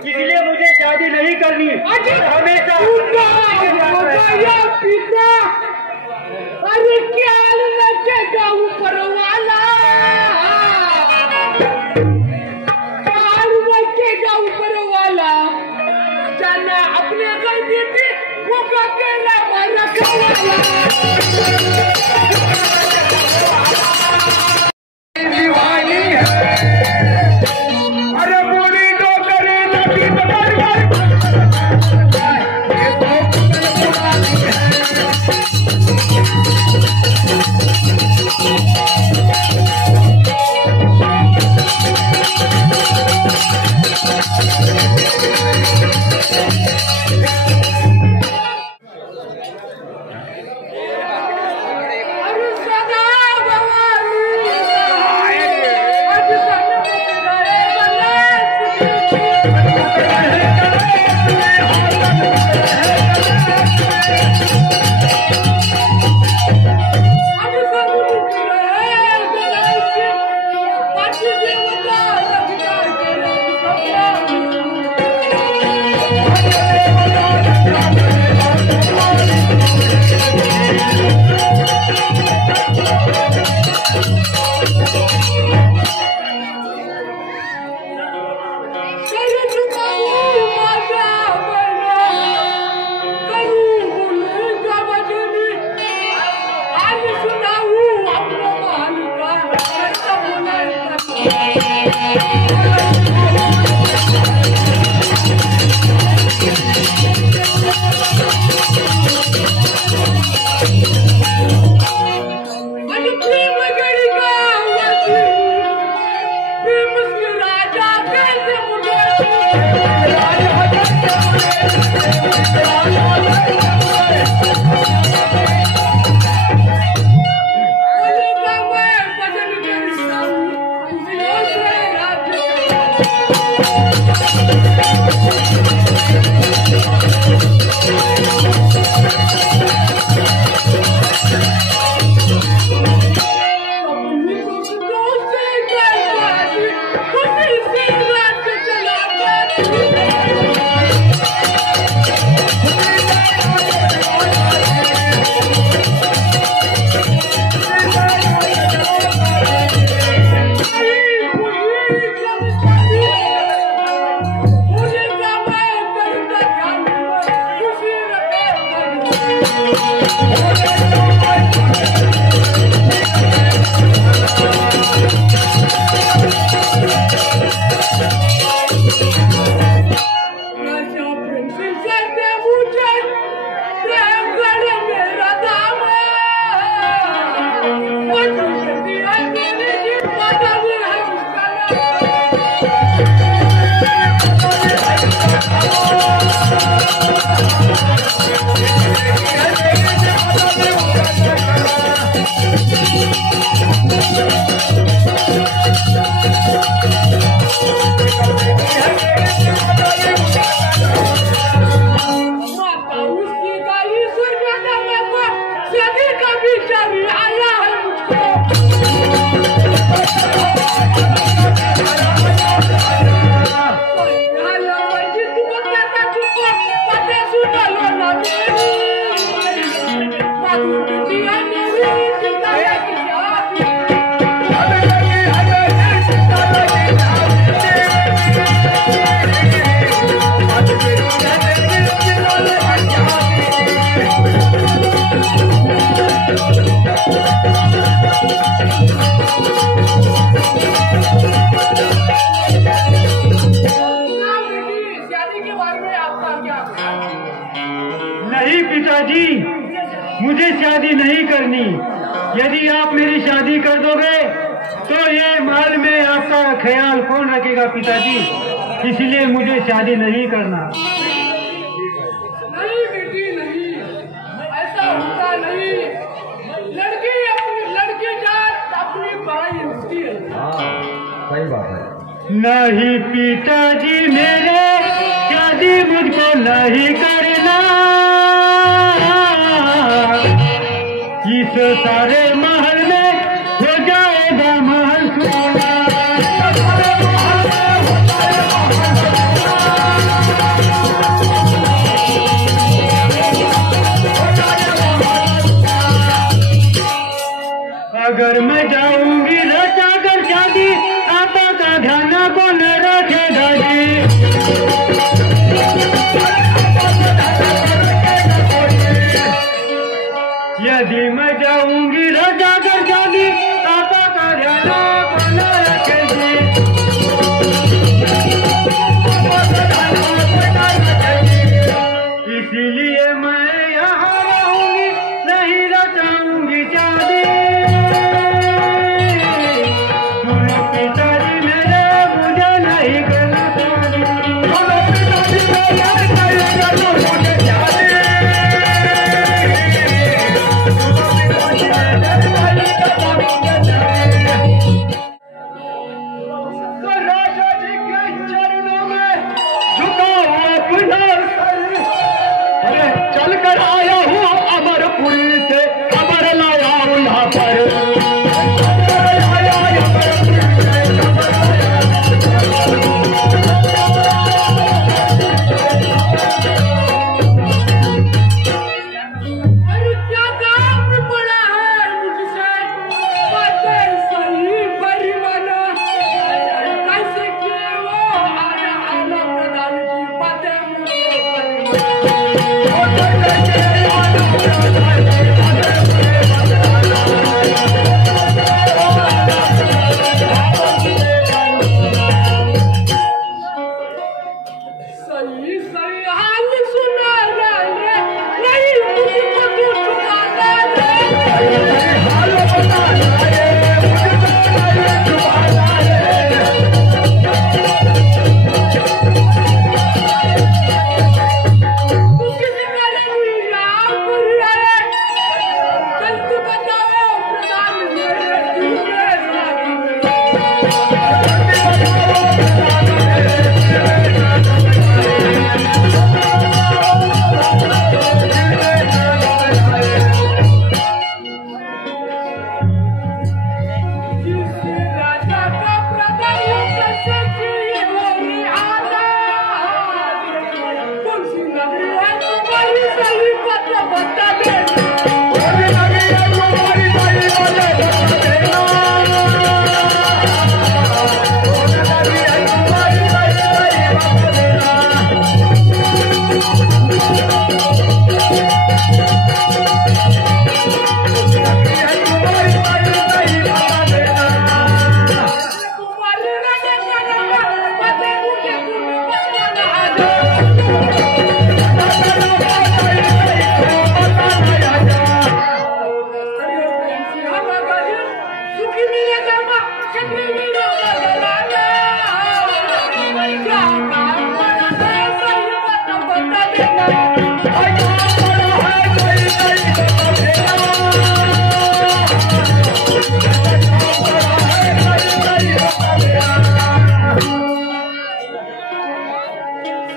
इसलिए मुझे शादी नहीं करनी। हमेशा पिता, अरे क्या रखेगा ऊपर वाला, रखेगा ऊपर वाला, जाना अपने घर बेटी वो अकेला रखा वाला। दीवानी है अरे पूरी तो करे लगी नहीं पिताजी, मुझे शादी नहीं करनी। यदि आप मेरी शादी कर दोगे तो ये माल में आपका ख्याल कौन रखेगा पिताजी? इसलिए मुझे शादी नहीं करना। नहीं बेटी नहीं, ऐसा होता नहीं। लड़की अपनी लड़की जात अपनी भाई होती है। सही बात है। नहीं पिताजी मेरे, शादी मुझको नहीं करना। इस सारे महल में हो जाएगा महल सोना।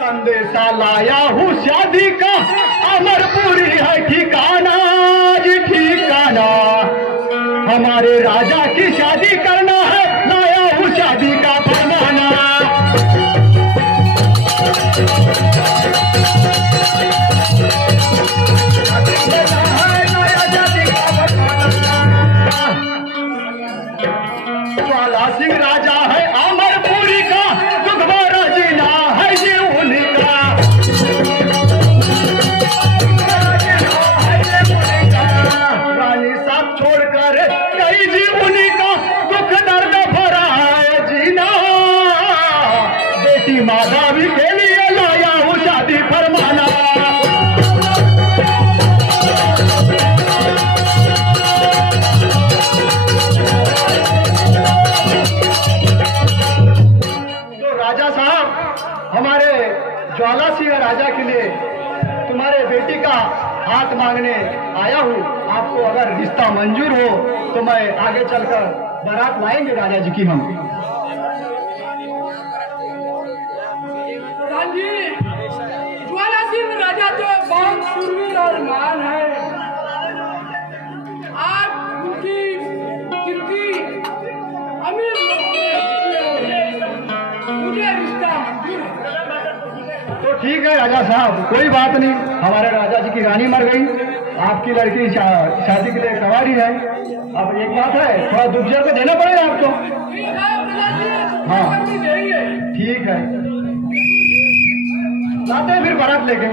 संदेशा लाया हूँ शादी का, अमरपुरी है ठिकाना जी ठिकाना। हमारे राजा की शादी करना है, लाया हूँ शादी का फरमाना। ज्वाला सिंह राजा है अमरपुरी का, दुखभरा जीना है ये उनका। रानी साहब छोड़कर गई जी उनका, दुख दर्द भरा है जीना। बेटी माता भी के लिए लाया हूँ शादी फरमाना। राजा साहब, हमारे ज्वाला सिंह राजा के लिए तुम्हारे बेटी का हाथ मांगने आया हूँ। आपको अगर रिश्ता मंजूर हो तो मैं आगे चलकर बारात लाएंगे राजा जी की हम। जी, ज्वाला सिंह राजा तो बहुत शूरवीर और महान है। आज उनकी कीर्ति अमीर मुझे रिश्ता मंजूर है। तो ठीक है राजा साहब, कोई बात नहीं। हमारे राजा जी की रानी मर गई, आपकी लड़की शादी के लिए कवारी है। अब एक बात है, थोड़ा दुर्जय को देना पड़ेगा आपको। हाँ ठीक है, लाते हैं फिर बारात लेके।